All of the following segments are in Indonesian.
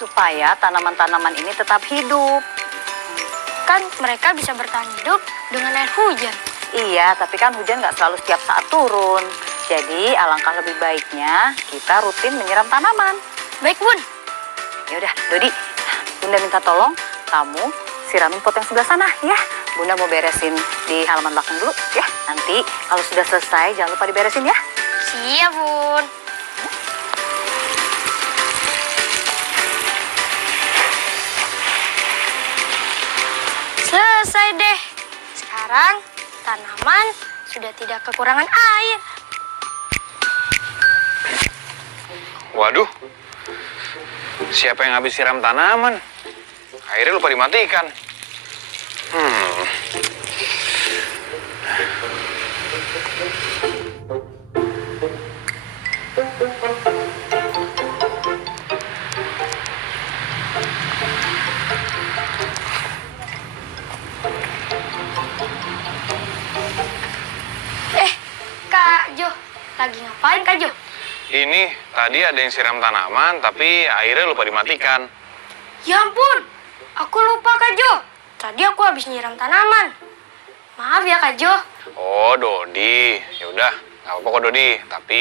supaya tanaman-tanaman ini tetap hidup. Kan mereka bisa bertahan hidup dengan air hujan. Iya, tapi kan hujan nggak selalu setiap saat turun. Jadi alangkah lebih baiknya kita rutin menyiram tanaman. Baik, Bun. Ya udah, Dodi, Bunda minta tolong kamu siramin pot yang sebelah sana ya. Bunda mau beresin di halaman belakang dulu ya. Nanti kalau sudah selesai jangan lupa diberesin ya. Siap, Bun. Selesai deh. Sekarang tanaman sudah tidak kekurangan air. Waduh, siapa yang habis siram tanaman? Airnya lupa dimatikan. Kak Jo, lagi ngapain Kak Jo? Ini tadi ada yang siram tanaman, tapi airnya lupa dimatikan. Ya ampun, aku lupa Kak Jo. Tadi aku habis nyiram tanaman. Maaf ya Kak Jo. Oh, Dodi. Ya udah, nggak apa-apa kok Dodi. Tapi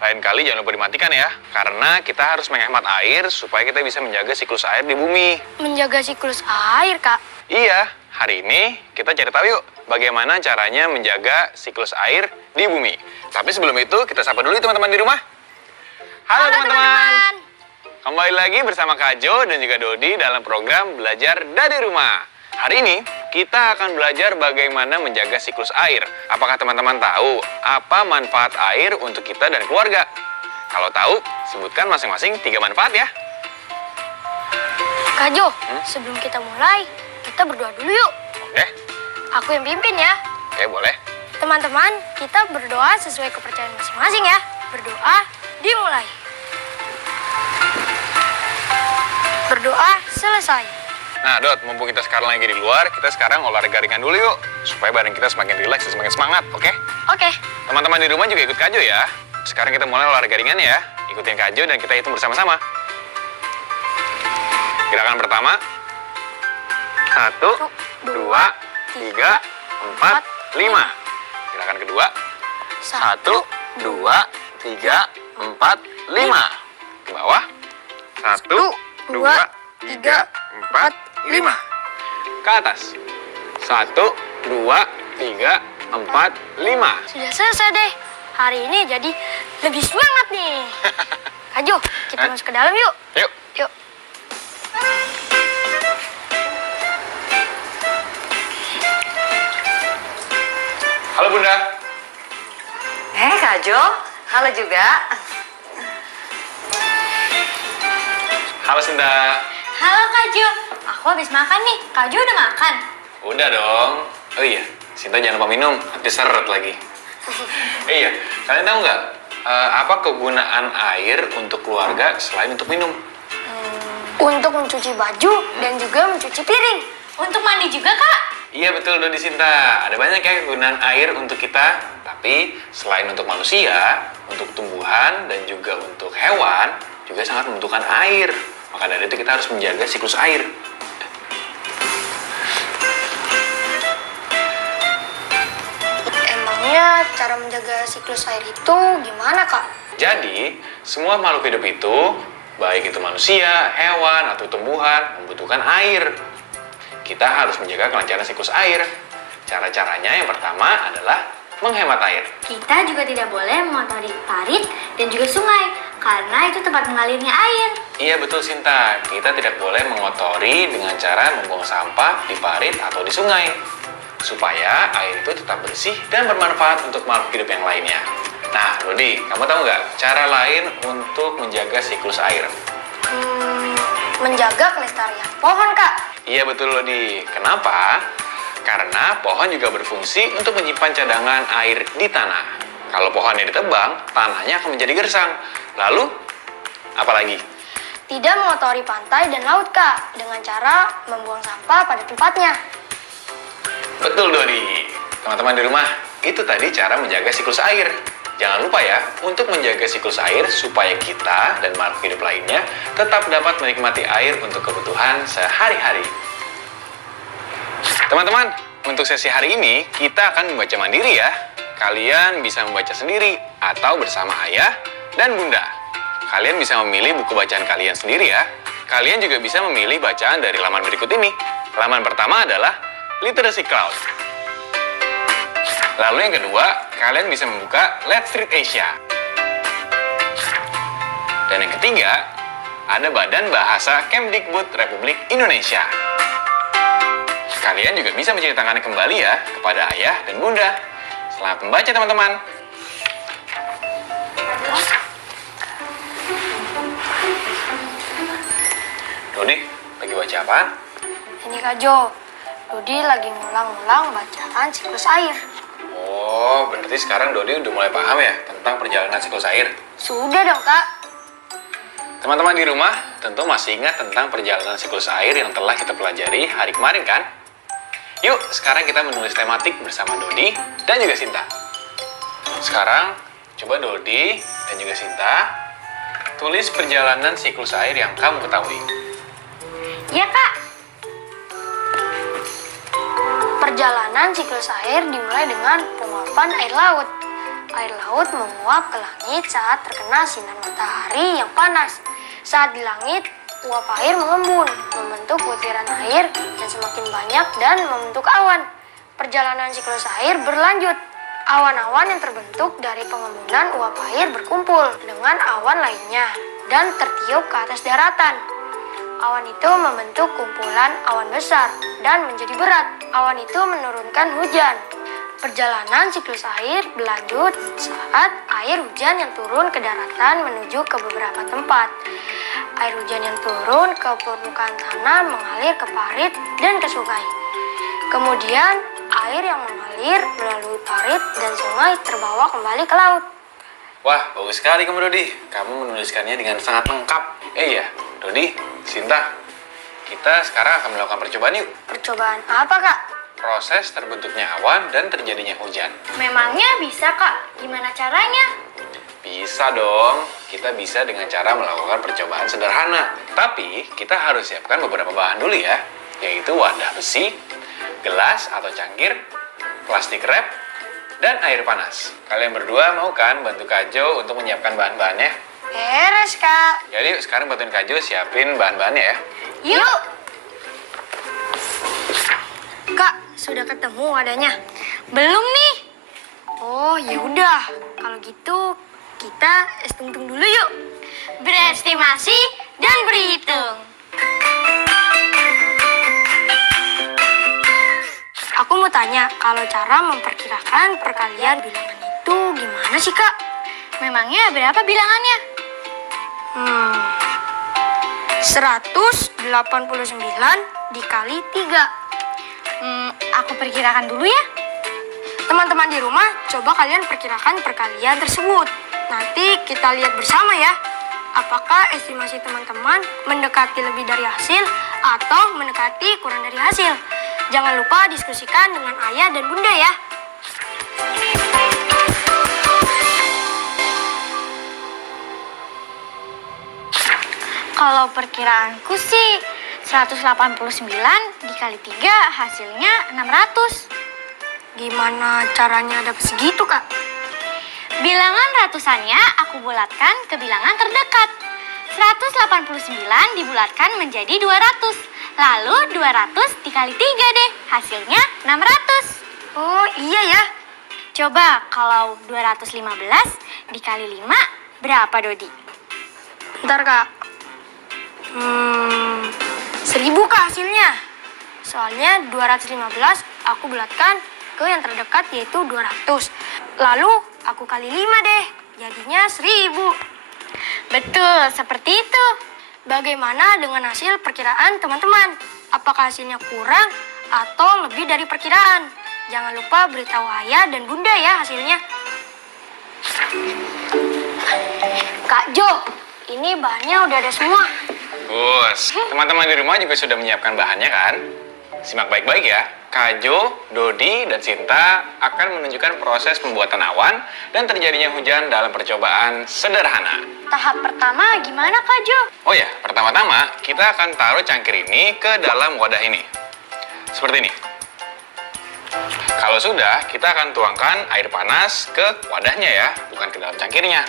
lain kali jangan lupa dimatikan ya. Karena kita harus menghemat air supaya kita bisa menjaga siklus air di bumi. Menjaga siklus air, Kak. Iya, hari ini kita cari tahu yuk bagaimana caranya menjaga siklus air di bumi. Tapi sebelum itu kita sapa dulu teman-teman di rumah. Halo teman-teman. Kembali lagi bersama Kak Jo dan juga Dodi dalam program Belajar dari Rumah. Hari ini kita akan belajar bagaimana menjaga siklus air. Apakah teman-teman tahu apa manfaat air untuk kita dan keluarga? Kalau tahu, sebutkan masing-masing 3 manfaat ya. Kak Jo, sebelum kita mulai, kita berdoa dulu yuk. Oke, Aku yang pimpin ya. oke boleh. Teman-teman, kita berdoa sesuai kepercayaan masing-masing ya. Berdoa dimulai. Berdoa selesai. Nah Dot, mumpung kita sekarang lagi di luar, kita sekarang olahraga ringan dulu yuk. Supaya badan kita semakin rileks dan semakin semangat, oke? Oke. Teman-teman di rumah juga ikut Kak Jo ya. Sekarang kita mulai olahraga ringan ya. Ikutin Kak Jo dan kita hitung bersama-sama. Gerakan pertama. 1, 2, 3, 4, 5. Gerakan kedua. 1, 2, 3, 4, 5. Ke bawah. 1, 2, 3, 4, 5. Ke atas. 1, 2, 3, 4, 5. Sudah selesai deh. Hari ini jadi lebih semangat nih. Kak Jo, kita masuk ke dalam yuk. Yuk. Yuk. Halo Bunda. Kak Jo, halo juga. Halo Sinta. Halo Kak Jo, aku habis makan nih. Kak Jo udah makan? Udah dong. Oh iya, Sinta jangan lupa minum, nanti seret lagi. Iya, kalian tahu nggak apa kegunaan air untuk keluarga selain untuk minum? Untuk mencuci baju dan juga mencuci piring. Untuk mandi juga, Kak. Iya betul Dodi Sinta, ada banyak ya kegunaan air untuk kita. Tapi selain untuk manusia, untuk tumbuhan dan juga untuk hewan juga sangat membutuhkan air. Maka dari itu kita harus menjaga siklus air. Emangnya cara menjaga siklus air itu gimana, Kak? Jadi, semua makhluk hidup itu, baik itu manusia, hewan, atau tumbuhan, membutuhkan air. Kita harus menjaga kelancaran siklus air. Cara-caranya yang pertama adalah menghemat air. Kita juga tidak boleh mengotori parit dan juga sungai, karena itu tempat mengalirnya air. Iya betul Sinta, kita tidak boleh mengotori dengan cara membuang sampah di parit atau di sungai. Supaya air itu tetap bersih dan bermanfaat untuk makhluk hidup yang lainnya. Nah, Dodi, kamu tahu nggak cara lain untuk menjaga siklus air? Menjaga kelestarian pohon, Kak. Iya betul Dodi. Kenapa? Karena pohon juga berfungsi untuk menyimpan cadangan air di tanah. Kalau pohonnya ditebang, tanahnya akan menjadi gersang. Lalu, apa lagi? Tidak mengotori pantai dan laut, Kak, dengan cara membuang sampah pada tempatnya. Betul Dodi. Teman-teman di rumah, itu tadi cara menjaga siklus air. Jangan lupa ya, untuk menjaga siklus air supaya kita dan makhluk hidup lainnya tetap dapat menikmati air untuk kebutuhan sehari-hari. Teman-teman, untuk sesi hari ini kita akan membaca mandiri ya. Kalian bisa membaca sendiri atau bersama ayah dan bunda. Kalian bisa memilih buku bacaan kalian sendiri ya. Kalian juga bisa memilih bacaan dari laman berikut ini. Laman pertama adalah Literacy Cloud. Lalu yang kedua, kalian bisa membuka Let's Read Asia. Dan yang ketiga, ada Badan Bahasa Kemdikbud Republik Indonesia. Kalian juga bisa menceritakan kembali ya kepada ayah dan bunda. Selamat membaca teman-teman. Dodi, lagi baca apaan? Ini Kak Jo, Dodi lagi ngulang-ngulang bacaan siklus air. Oh, berarti sekarang Dodi udah mulai paham ya tentang perjalanan siklus air. Sudah dong Kak. Teman-teman di rumah tentu masih ingat tentang perjalanan siklus air yang telah kita pelajari hari kemarin kan? Yuk, sekarang kita menulis tematik bersama Dodi dan juga Sinta. Sekarang, coba Dodi dan juga Sinta tulis perjalanan siklus air yang kamu ketahui. Ya Kak. Perjalanan siklus air dimulai dengan penguapan air laut. Air laut menguap ke langit saat terkena sinar matahari yang panas. Saat di langit, uap air mengembun, membentuk butiran air yang semakin banyak dan membentuk awan. Perjalanan siklus air berlanjut. Awan-awan yang terbentuk dari pengembunan uap air berkumpul dengan awan lainnya dan tertiup ke atas daratan. Awan itu membentuk kumpulan awan besar dan menjadi berat. Awan itu menurunkan hujan. Perjalanan siklus air berlanjut saat air hujan yang turun ke daratan menuju ke beberapa tempat. Air hujan yang turun ke permukaan tanah mengalir ke parit dan ke sungai. Kemudian air yang mengalir melalui parit dan sungai terbawa kembali ke laut. Wah, bagus sekali kamu Dodi. Kamu menuliskannya dengan sangat lengkap. Iya, Dodi, Sinta, kita sekarang akan melakukan percobaan yuk. Percobaan apa Kak? Proses terbentuknya awan dan terjadinya hujan. Memangnya bisa Kak? Gimana caranya? Bisa dong, kita bisa dengan cara melakukan percobaan sederhana. Tapi kita harus siapkan beberapa bahan dulu ya, yaitu wadah besi, gelas atau cangkir, plastik wrap, dan air panas. Kalian berdua mau kan bantu Kak Jo untuk menyiapkan bahan-bahannya? Beres Kak. Jadi sekarang bantuin Kak Jo siapin bahan-bahannya ya. Yuk. Kak, sudah ketemu wadahnya? Belum nih. Oh, ya udah. Kalau gitu kita hitung dulu yuk. Berestimasi dan berhitung. Aku mau tanya, kalau cara memperkirakan perkalian bilangan itu gimana sih, Kak? Memangnya berapa bilangannya? 189 dikali 3. Aku perkirakan dulu ya. Teman-teman di rumah, coba kalian perkirakan perkalian tersebut. Nanti kita lihat bersama ya. Apakah estimasi teman-teman mendekati lebih dari hasil atau mendekati kurang dari hasil? Jangan lupa diskusikan dengan ayah dan bunda ya. Kalau perkiraanku sih 189 dikali 3 hasilnya 600. Gimana caranya dapat segitu, Kak? Bilangan ratusannya aku bulatkan ke bilangan terdekat. 189 dibulatkan menjadi 200. Lalu 200 dikali 3 deh, hasilnya 600. Oh iya ya. Coba kalau 215 dikali 5 berapa, Dodi? Bentar, Kak. 1000 Kak hasilnya. Soalnya 215 aku bulatkan ke yang terdekat yaitu 200. Lalu aku kali 5 deh, jadinya 1000. Betul, seperti itu. Bagaimana dengan hasil perkiraan teman-teman? Apakah hasilnya kurang atau lebih dari perkiraan? Jangan lupa beritahu ayah dan bunda ya hasilnya. Kak Jo, ini bahannya udah ada semua. Bus, teman-teman di rumah juga sudah menyiapkan bahannya kan? Simak baik-baik ya. Kajo, Dodi, dan Sinta akan menunjukkan proses pembuatan awan dan terjadinya hujan dalam percobaan sederhana. Tahap pertama gimana Kak Jo? Oh ya, pertama-tama kita akan taruh cangkir ini ke dalam wadah ini. Seperti ini. Kalau sudah, kita akan tuangkan air panas ke wadahnya ya, bukan ke dalam cangkirnya.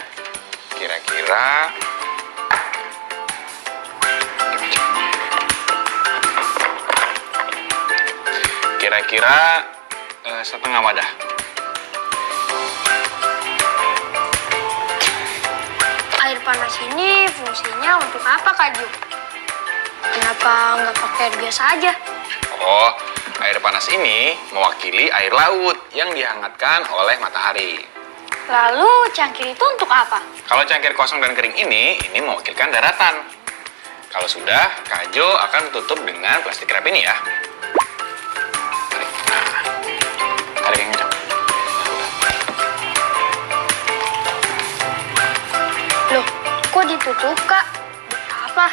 Kira-kira setengah wadah. Air panas ini fungsinya untuk apa Kak Jo? Kenapa nggak pakai air biasa aja? Oh, air panas ini mewakili air laut yang dihangatkan oleh matahari. Lalu cangkir itu untuk apa? Kalau cangkir kosong dan kering ini mewakilkan daratan. Kalau sudah, Kajo akan tutup dengan plastik wrap ini ya. Tarik yang kencang. Loh, kok ditutup Kak? Apa?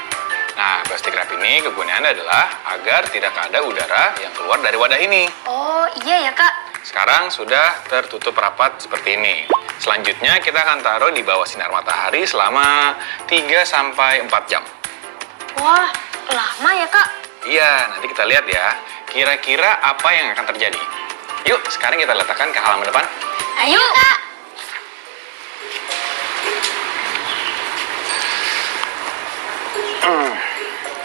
Nah, plastik wrap ini kegunaannya adalah agar tidak ada udara yang keluar dari wadah ini. Oh iya ya Kak. Sekarang sudah tertutup rapat seperti ini. Selanjutnya kita akan taruh di bawah sinar matahari selama 3-4 jam. Wah, lama ya Kak? Iya, nanti kita lihat ya. Kira-kira apa yang akan terjadi. Yuk, sekarang kita letakkan ke halaman depan. Ayo Kak.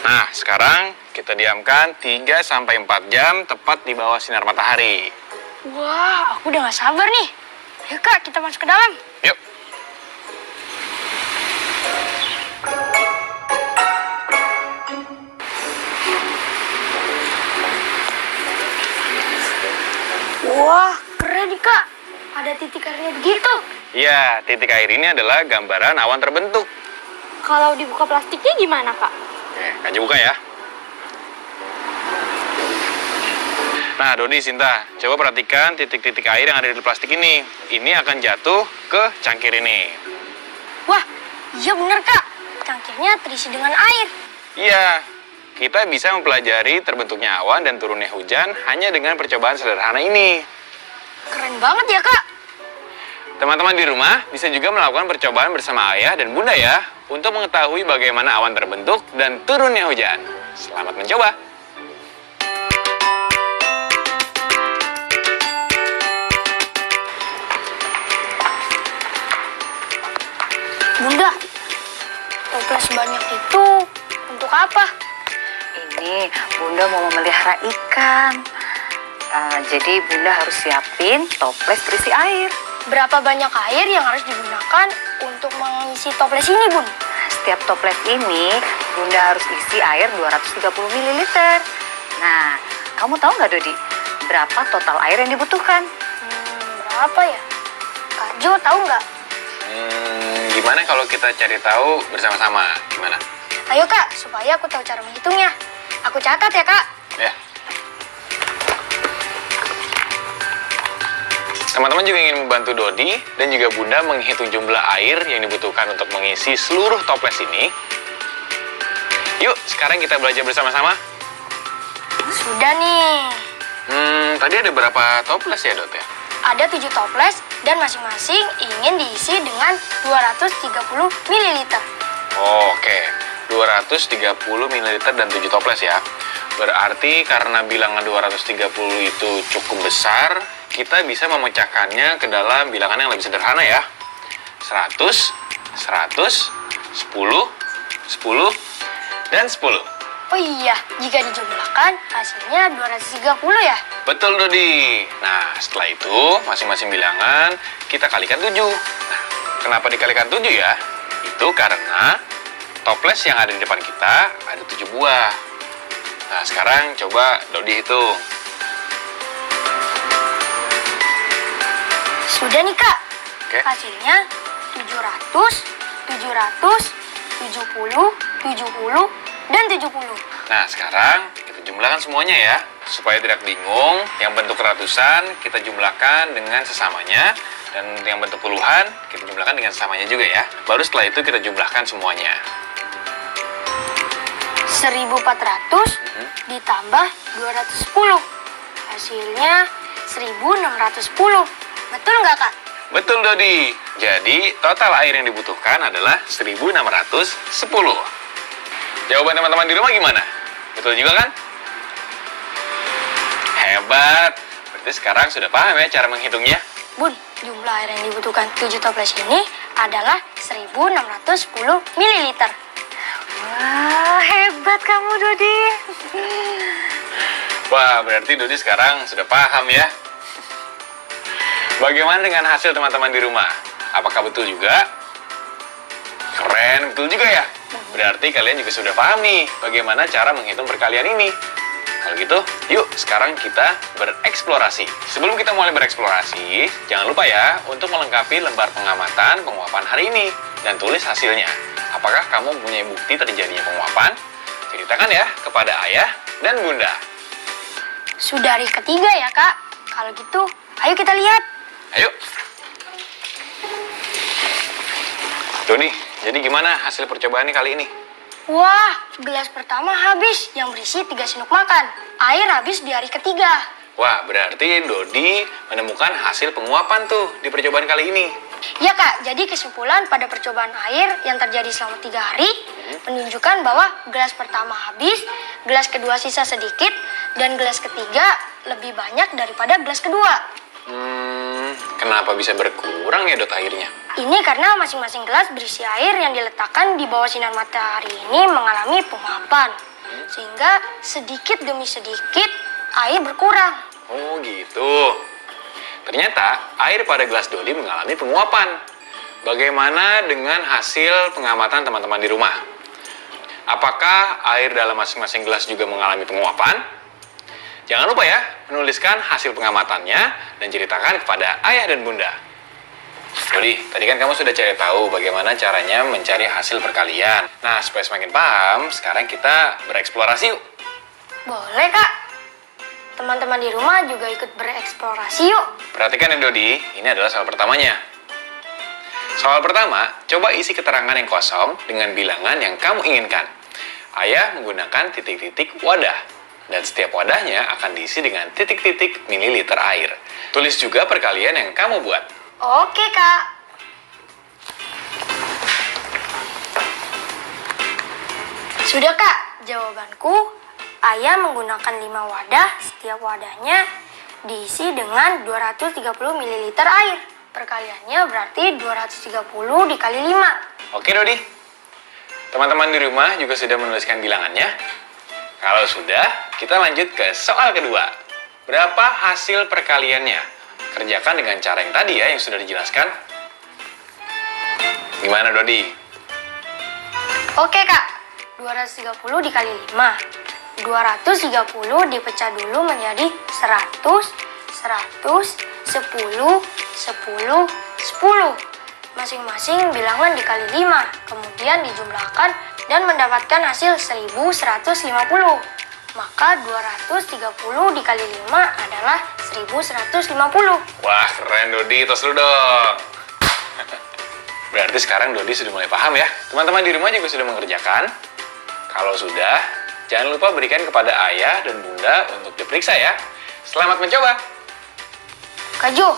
Nah, sekarang kita diamkan 3-4 jam tepat di bawah sinar matahari. Wah, aku udah gak sabar nih. Ayo Kak, kita masuk ke dalam. Yuk. Wah, keren nih Kak. Ada titik airnya begitu. Iya, titik air ini adalah gambaran awan terbentuk. Kalau dibuka plastiknya gimana Kak? Oke, Kaji buka ya. Nah, Dodi, Sinta, coba perhatikan titik-titik air yang ada di plastik ini. Ini akan jatuh ke cangkir ini. Wah, iya bener Kak. Cangkirnya terisi dengan air. Iya, kita bisa mempelajari terbentuknya awan dan turunnya hujan hanya dengan percobaan sederhana ini. Keren banget ya Kak. Teman-teman di rumah bisa juga melakukan percobaan bersama ayah dan bunda ya, untuk mengetahui bagaimana awan terbentuk dan turunnya hujan. Selamat mencoba! Bunda, toples sebanyak itu untuk apa? Ini Bunda mau memelihara ikan. Jadi Bunda harus siapin toples berisi air. Berapa banyak air yang harus digunakan untuk mengisi toples ini, Bun? Setiap toples ini Bunda harus isi air 230 ml. Nah, kamu tahu nggak Dodi, berapa total air yang dibutuhkan? Berapa ya? Kak Jo tahu nggak? Gimana kalau kita cari tahu bersama-sama? Gimana? Ayo Kak, supaya aku tahu cara menghitungnya. Aku catat ya Kak. Ya. Teman-teman juga ingin membantu Dodi dan juga Bunda menghitung jumlah air yang dibutuhkan untuk mengisi seluruh toples ini. Yuk, sekarang kita belajar bersama-sama. Sudah nih. Tadi ada berapa toples ya, Dot ya? Ada 7 toples dan masing-masing ingin diisi dengan 230 ml. Oke, 230 ml dan 7 toples ya. Berarti karena bilangan 230 itu cukup besar, kita bisa memecahkannya ke dalam bilangan yang lebih sederhana ya. 100, 100, 10, 10, dan 10. Oh iya, jika dijumlahkan hasilnya 230 ya? Betul, Dodi. Nah, setelah itu masing-masing bilangan kita kalikan 7. Nah, kenapa dikalikan 7 ya? Itu karena toples yang ada di depan kita ada 7 buah. Nah, sekarang coba Dodi hitung. Sudah nih Kak. Oke. Hasilnya 700, 700, 70, 70, dan 70. Nah, sekarang kita jumlahkan semuanya ya. Supaya tidak bingung, yang bentuk ratusan kita jumlahkan dengan sesamanya. Dan yang bentuk puluhan kita jumlahkan dengan sesamanya juga ya. Baru setelah itu kita jumlahkan semuanya. 1400 ditambah 210. Hasilnya 1610. Betul nggak, Kak? Betul, Dodi. Jadi, total air yang dibutuhkan adalah 1610. Jawaban teman-teman di rumah gimana? Betul juga kan? Hebat. Berarti sekarang sudah paham ya cara menghitungnya? Bun, jumlah air yang dibutuhkan 7 toples ini adalah 1610 ml. Wah, hebat kamu, Dodi. Wah, berarti Dodi sekarang sudah paham ya. Bagaimana dengan hasil teman-teman di rumah? Apakah betul juga? Keren, betul juga ya. Berarti kalian juga sudah paham nih bagaimana cara menghitung perkalian ini. Kalau gitu, yuk sekarang kita bereksplorasi. Sebelum kita mulai bereksplorasi, jangan lupa ya untuk melengkapi lembar pengamatan penguapan hari ini dan tulis hasilnya. Apakah kamu punya bukti terjadinya penguapan? Ceritakan ya kepada ayah dan bunda. Sudah hari ketiga ya, Kak. Kalau gitu, ayo kita lihat. Ayo. Dodi, jadi gimana hasil percobaan kali ini? Wah, gelas pertama habis yang berisi 3 sendok makan. Air habis di hari ketiga. Wah, berarti Dodi menemukan hasil penguapan tuh di percobaan kali ini. Ya, Kak, jadi kesimpulan pada percobaan air yang terjadi selama 3 hari menunjukkan bahwa gelas pertama habis, gelas kedua sisa sedikit, dan gelas ketiga lebih banyak daripada gelas kedua. Kenapa bisa berkurang ya Dot airnya? Ini karena masing-masing gelas berisi air yang diletakkan di bawah sinar matahari ini mengalami penguapan. Sehingga sedikit demi sedikit air berkurang. Oh gitu. Ternyata air pada gelas Dodi mengalami penguapan. Bagaimana dengan hasil pengamatan teman-teman di rumah? Apakah air dalam masing-masing gelas juga mengalami penguapan? Jangan lupa ya, menuliskan hasil pengamatannya dan ceritakan kepada ayah dan bunda. Dodi, tadi kan kamu sudah cari tahu bagaimana caranya mencari hasil perkalian. Nah, supaya semakin paham, sekarang kita bereksplorasi yuk. Boleh, Kak. Teman-teman di rumah juga ikut bereksplorasi yuk. Perhatikan ya Dodi, ini adalah soal pertamanya. Soal pertama, coba isi keterangan yang kosong dengan bilangan yang kamu inginkan. Ayah menggunakan titik-titik wadah, dan setiap wadahnya akan diisi dengan titik-titik mililiter air. Tulis juga perkalian yang kamu buat. Oke, Kak. Sudah, Kak. Jawabanku, ayah menggunakan 5 wadah, setiap wadahnya diisi dengan 230 ml air. Perkaliannya berarti 230 dikali 5. Oke Dodi, teman-teman di rumah juga sudah menuliskan bilangannya? Kalau sudah, kita lanjut ke soal kedua. Berapa hasil perkaliannya? Kerjakan dengan cara yang tadi ya, yang sudah dijelaskan. Gimana Dodi? Oke, Kak. 230 dikali 5. 230 dipecah dulu menjadi 100, 100, 10, 10, 10. Masing-masing bilangan dikali 5. Kemudian dijumlahkan dan mendapatkan hasil 1150. Maka 230 dikali 5 adalah 1150. Wah keren Dodi, tos dulu dong. Berarti sekarang Dodi sudah mulai paham ya. Teman-teman di rumah juga sudah mengerjakan. Kalau sudah, jangan lupa berikan kepada ayah dan bunda untuk diperiksa ya. Selamat mencoba. Kak Jo,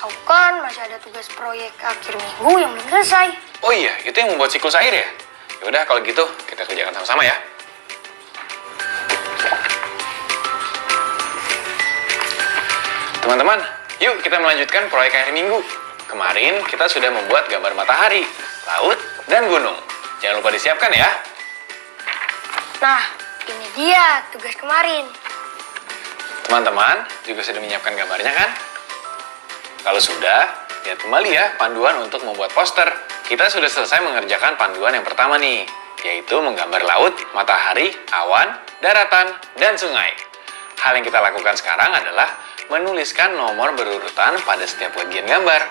aku kan masih ada tugas proyek akhir minggu yang belum selesai. Oh iya, itu yang membuat siklus air ya? Yaudah kalau gitu, kita kerjakan sama-sama ya. Teman-teman, yuk kita melanjutkan proyek akhir minggu. Kemarin kita sudah membuat gambar matahari, laut, dan gunung. Jangan lupa disiapkan ya. Nah, ini dia tugas kemarin. Teman-teman juga sudah menyiapkan gambarnya kan? Kalau sudah, lihat kembali ya panduan untuk membuat poster. Kita sudah selesai mengerjakan panduan yang pertama nih, yaitu menggambar laut, matahari, awan, daratan, dan sungai. Hal yang kita lakukan sekarang adalah menuliskan nomor berurutan pada setiap bagian gambar.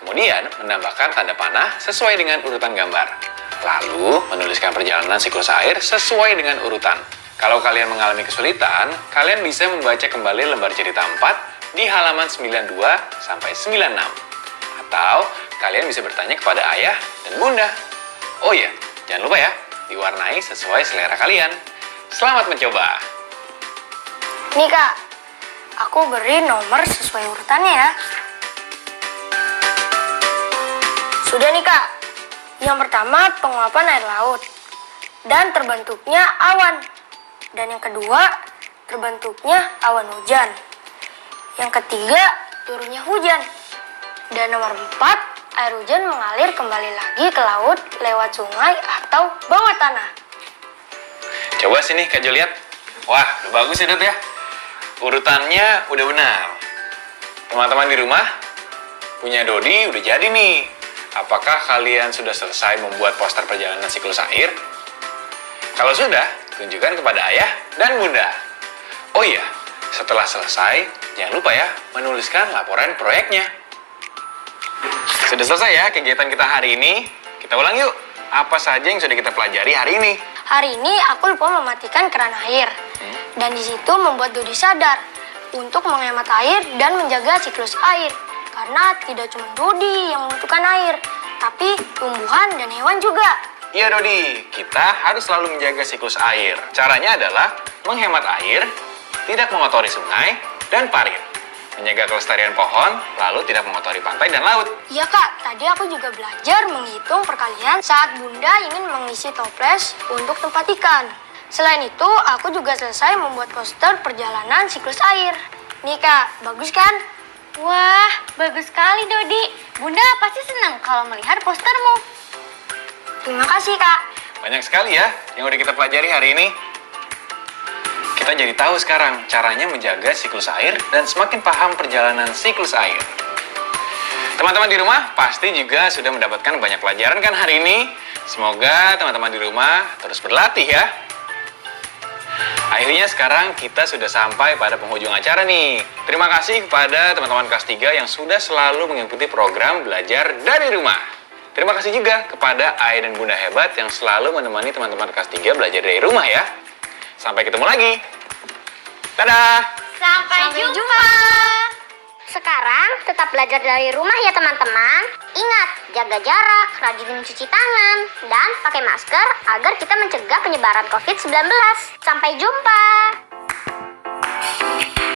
Kemudian menambahkan tanda panah sesuai dengan urutan gambar. Lalu menuliskan perjalanan siklus air sesuai dengan urutan. Kalau kalian mengalami kesulitan, kalian bisa membaca kembali lembar cerita 4 di halaman 92 sampai 96. Atau kalian bisa bertanya kepada ayah dan bunda. Oh iya, jangan lupa ya, diwarnai sesuai selera kalian. Selamat mencoba. Nih Kak, aku beri nomor sesuai urutannya ya. Sudah nih Kak. Yang pertama penguapan air laut dan terbentuknya awan. Dan yang kedua terbentuknya awan hujan. Yang ketiga turunnya hujan. Dan nomor 4 air hujan mengalir kembali lagi ke laut lewat sungai atau bawah tanah. Coba sini Kak Jo lihat. Wah, udah bagus ya Dot ya. Urutannya udah benar. Teman-teman di rumah punya Dodi udah jadi nih. Apakah kalian sudah selesai membuat poster perjalanan siklus air? Kalau sudah, tunjukkan kepada ayah dan bunda. Oh iya, setelah selesai, jangan lupa ya menuliskan laporan proyeknya. Sudah selesai ya kegiatan kita hari ini. Kita ulang yuk. Apa saja yang sudah kita pelajari hari ini? Hari ini aku lupa mematikan keran air. Dan di situ membuat Dodi sadar untuk menghemat air dan menjaga siklus air. Karena tidak cuma Dodi yang membutuhkan air, tapi tumbuhan dan hewan juga. Iya Dodi, kita harus selalu menjaga siklus air. Caranya adalah menghemat air, tidak mengotori sungai, dan parit. Menjaga kelestarian pohon, lalu tidak mengotori pantai dan laut. Iya Kak, tadi aku juga belajar menghitung perkalian saat Bunda ingin mengisi toples untuk tempat ikan. Selain itu, aku juga selesai membuat poster perjalanan siklus air. Nih Kak, bagus kan? Wah, bagus sekali Dodi. Bunda pasti senang kalau melihat postermu. Terima kasih Kak. Banyak sekali ya yang udah kita pelajari hari ini. Kita jadi tahu sekarang caranya menjaga siklus air dan semakin paham perjalanan siklus air. Teman-teman di rumah pasti juga sudah mendapatkan banyak pelajaran kan hari ini. Semoga teman-teman di rumah terus berlatih ya. Akhirnya sekarang kita sudah sampai pada penghujung acara nih. Terima kasih kepada teman-teman kelas 3 yang sudah selalu mengikuti program belajar dari rumah. Terima kasih juga kepada Ayah dan Bunda hebat yang selalu menemani teman-teman kelas 3 belajar dari rumah ya. Sampai ketemu lagi. Dadah! Sampai jumpa. Sekarang tetap belajar dari rumah ya teman-teman. Ingat, jaga jarak, rajin mencuci tangan, dan pakai masker agar kita mencegah penyebaran COVID-19. Sampai jumpa.